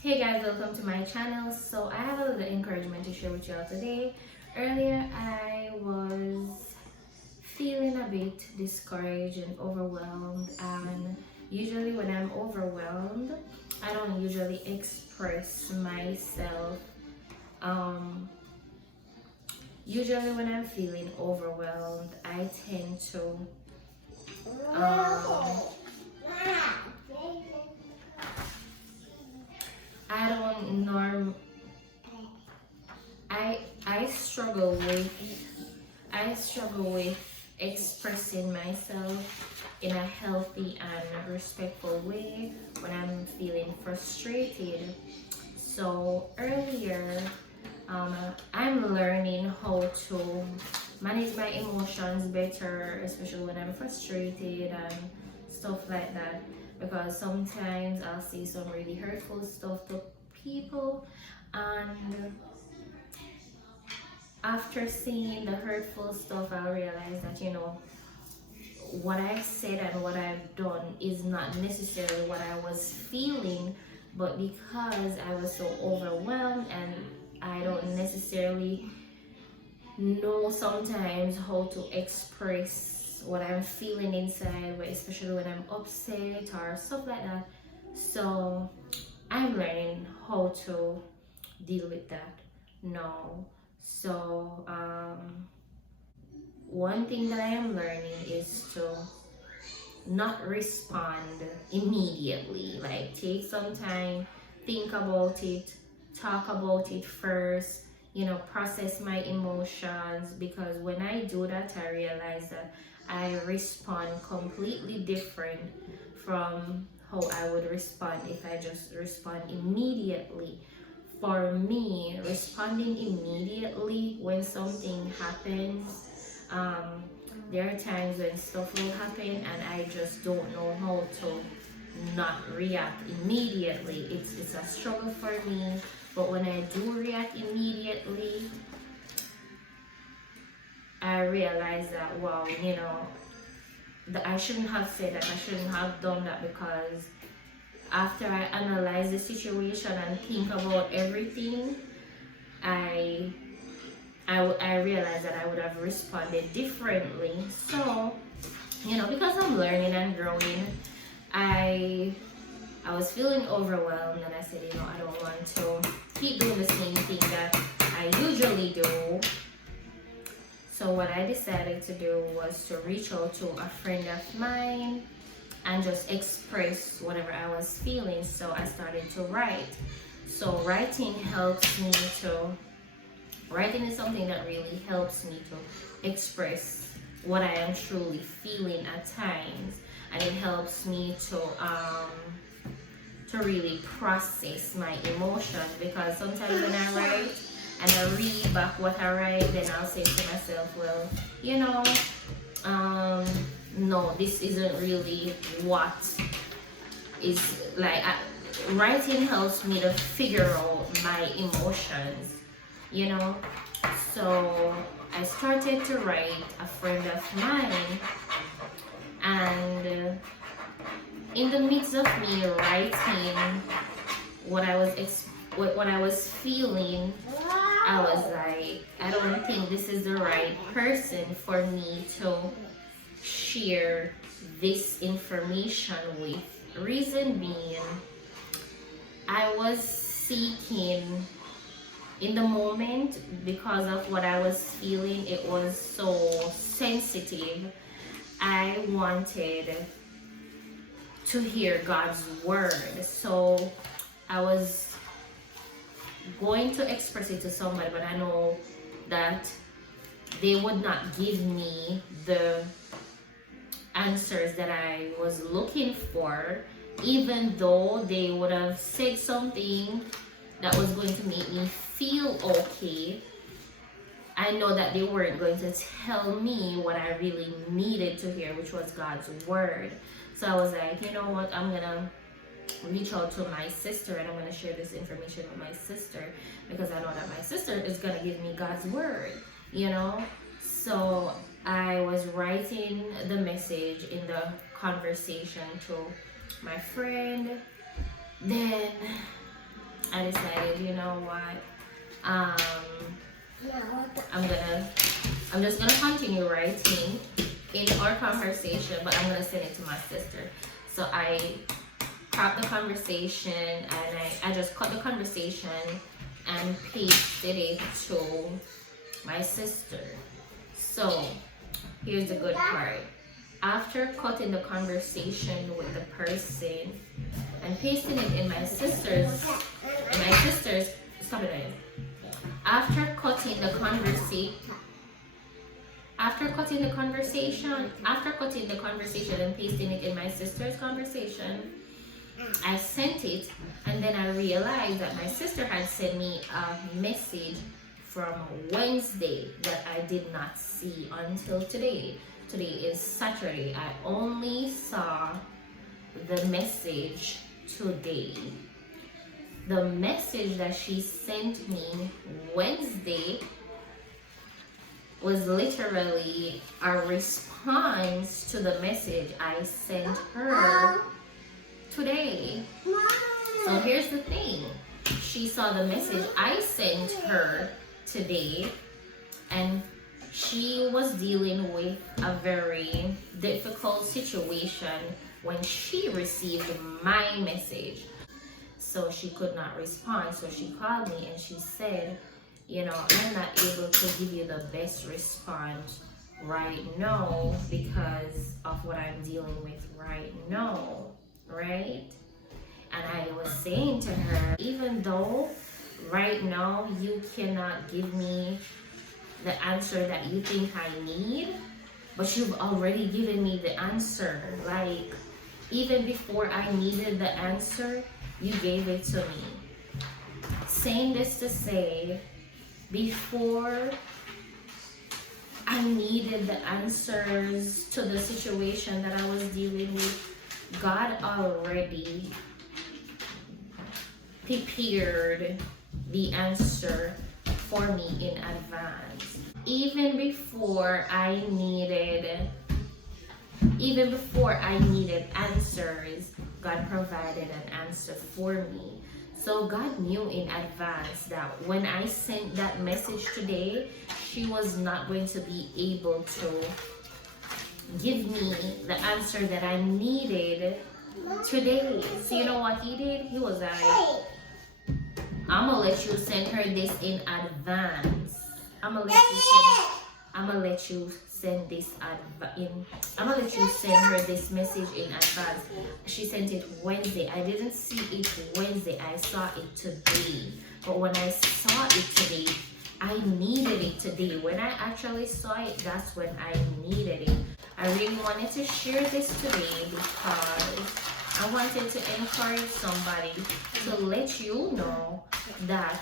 Hey guys, welcome to my channel. So I have a little encouragement to share with you all today. Earlier I was feeling a bit discouraged and overwhelmed, and usually when I'm overwhelmed I don't usually express myself. um Usually when I'm feeling overwhelmed I tend to um I don't norm I struggle with expressing myself in a healthy and respectful way when I'm feeling frustrated. So earlier, I'm learning how to manage my emotions better, especially when I'm frustrated and stuff like that. Because sometimes I'll see some really hurtful stuff to people, and after seeing the hurtful stuff, I realized that what I've said and what I've done is not necessarily what I was feeling, but because I was so overwhelmed and I don't necessarily know sometimes how to express what I'm feeling inside, especially when I'm upset or stuff like that. So I'm learning how to deal with that now. So one thing that I am learning is to not respond immediately. Like, take some time, think about it, talk about it first, process my emotions. Because when I do that, I realize that I respond completely different from how I would respond if I just respond immediately. For me, responding immediately when something happens, there are times when stuff will happen and I just don't know how to not react immediately. It's a struggle for me, but when I do react immediately, I realize that, wow, that I shouldn't have said that, I shouldn't have done that, because after I analyze the situation and think about everything, I I realized that I would have responded differently. So, because I'm learning and growing, I I was feeling overwhelmed, and I said, I don't want to keep doing the same thing that I usually do. So what I decided to do was to reach out to a friend of mine and just express whatever I was feeling. So I started to write. So writing is something that really helps me to express what I am truly feeling at times, and it helps me to really process my emotions. Because sometimes when I write and I read back what I write, then I'll say to myself, well, no, this isn't really what is like. Writing helps me to figure out my emotions, you know. So I started to write a friend of mine, and in the midst of me writing what what I was feeling, I was like, I don't think this is the right person for me to share this information with. Reason being, I was seeking in the moment, because of what I was feeling. It was so sensitive. I wanted to hear God's word. So I was going to express it to somebody, but I know that they would not give me the answers that I was looking for, even though they would have said something that was going to make me feel okay. I know that they weren't going to tell me what I really needed to hear, which was God's word. So I was like, you know what, I'm gonna reach out to my sister and I'm gonna share this information with my sister, because I know that my sister is gonna give me God's word, So I was writing the message in the conversation to my friend. Then I decided, you know what, I'm just gonna continue writing in our conversation, but I'm gonna send it to my sister. So I cropped the conversation and I just cut the conversation and pasted it to my sister. So here's the good part. After cutting the conversation with the person and pasting it in my sister's, stop it right. After cutting the conversation and pasting it in my sister's conversation, I sent it, and then I realized that my sister had sent me a message from Wednesday that I did not see until today. Today is Saturday. I only saw the message today. The message that she sent me Wednesday was literally a response to the message I sent her today. So here's the thing. She saw the message I sent her today, and she was dealing with a very difficult situation when she received my message. So she could not respond. So she called me and she said, you know, I'm not able to give you the best response right now because of what I'm dealing with right now, right? And I was saying to her, even though right now you cannot give me the answer that you think I need, but you've already given me the answer. Like, even before I needed the answer, you gave it to me. Saying this to say, before I needed the answers to the situation that I was dealing with, God already prepared the answer for me in advance. Even before I needed answers, God provided an answer for me. So God knew in advance that when I sent that message today, she was not going to be able to give me the answer that I needed today. So you know what he did? He was like, I'm gonna let you send her this in advance. I'm gonna let you send her this message in advance. She sent it Wednesday. I didn't see it Wednesday. I saw it today. But when I saw it today, I needed it today. When I actually saw it, that's when I needed it. I really wanted to share this today because I wanted to encourage somebody to let you know that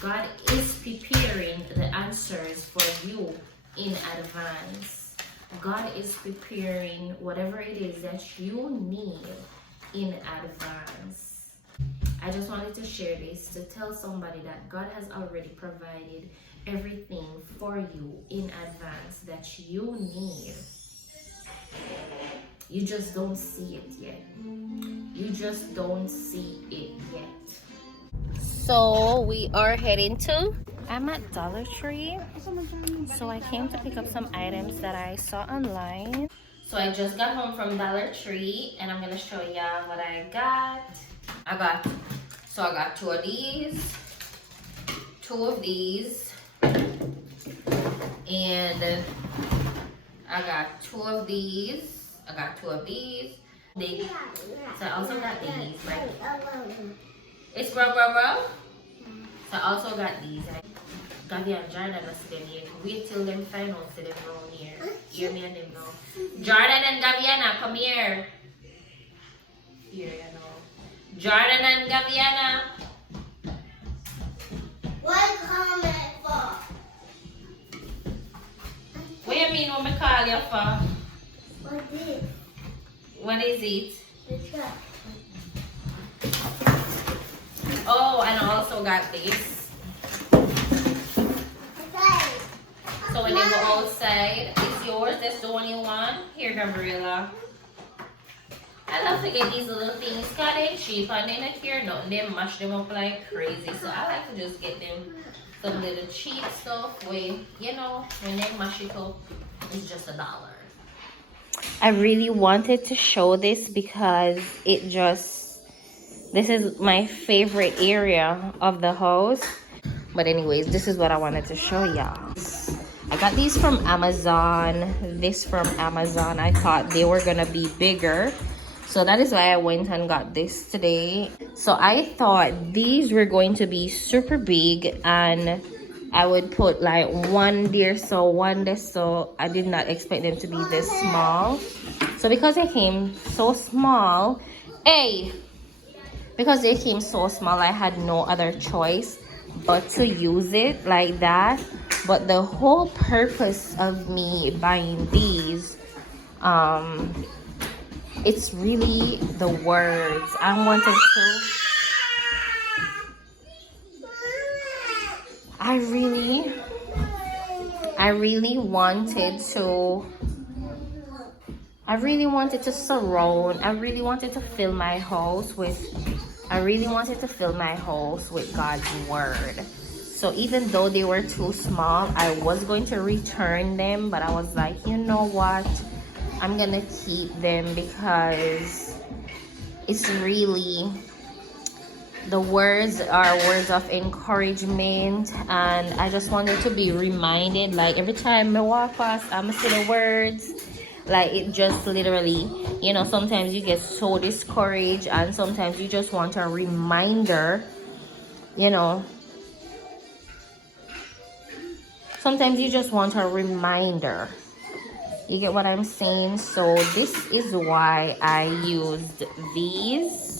God is preparing the answers for you in advance. God is preparing whatever it is that you need in advance. I just wanted to share this to tell somebody that God has already provided everything for you in advance that you need. You just don't see it yet. You just don't see it yet. So we are heading to, I'm at Dollar Tree. So I came to pick up some items that I saw online. So I just got home from Dollar Tree and I'm gonna show y'all what I got. I got two of these, and I got two of these. So I also got these, right? It's bro. So I also got these. Gabby and Jordan are sitting here. Wait till them find out to them around here. Hear me and them now. Jordan and Gaviana, come here. Here, you know. Jordan and Gaviana. What comment for? What do you mean what I call you for? What is? What is it? The truck. Oh, and I also got this. Okay. So when they go outside, it's yours. That's the one you want. Here, Gabriela. I love to get these little things because they're cheap and they don't care nothing. They mash them up like crazy. So I like to just get them some little cheap stuff where, you know, when they mash it up, it's just $1. I really wanted to show this because this is my favorite area of the house. But anyways, this is what I wanted to show y'all. I got these from Amazon. This from Amazon. I thought they were gonna be bigger. So that is why I went and got this today. So I thought these were going to be super big and I would put like one there, so one there. So I did not expect them to be this small. So because they came so small, because they came so small, I had no other choice but to use it like that. But the whole purpose of me buying these, it's really the words. I wanted to, I really wanted to surround, I really wanted to fill my house with God's word. So even though they were too small, I was going to return them, but I was like, you know what? I'm gonna keep them because it's really, the words are words of encouragement, and I just wanted to be reminded, like every time I walk past, I'm gonna see the words. Like it just literally, you know, sometimes you get so discouraged and sometimes you just want a reminder, you know. Sometimes you just want a reminder. You get what I'm saying? So this is why I used these.